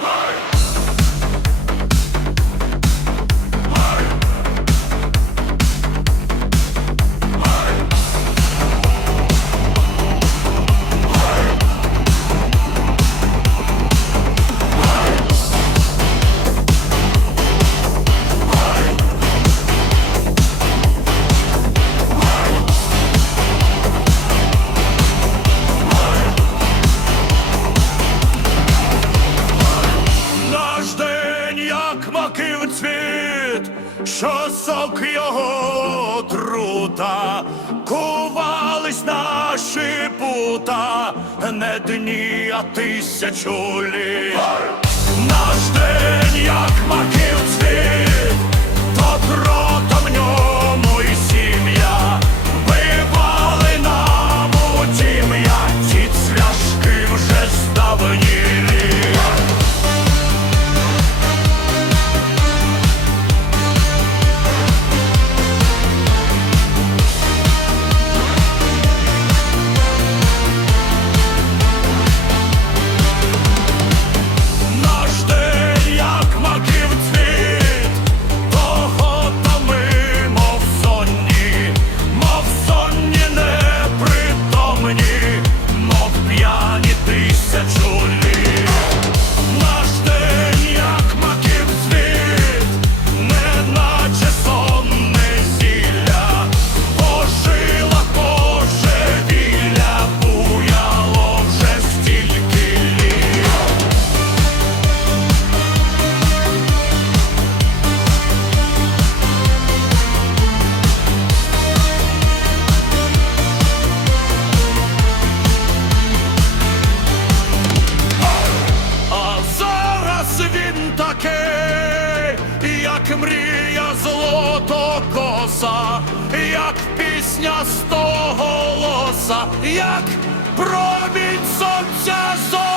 Наш як макив цвіт, що сок його трута, кувались наші пута, не дні, а тисячу літ. Наш день, як макив цвіт, то коса, як пісня сто голоса, як промінь сонця золоте.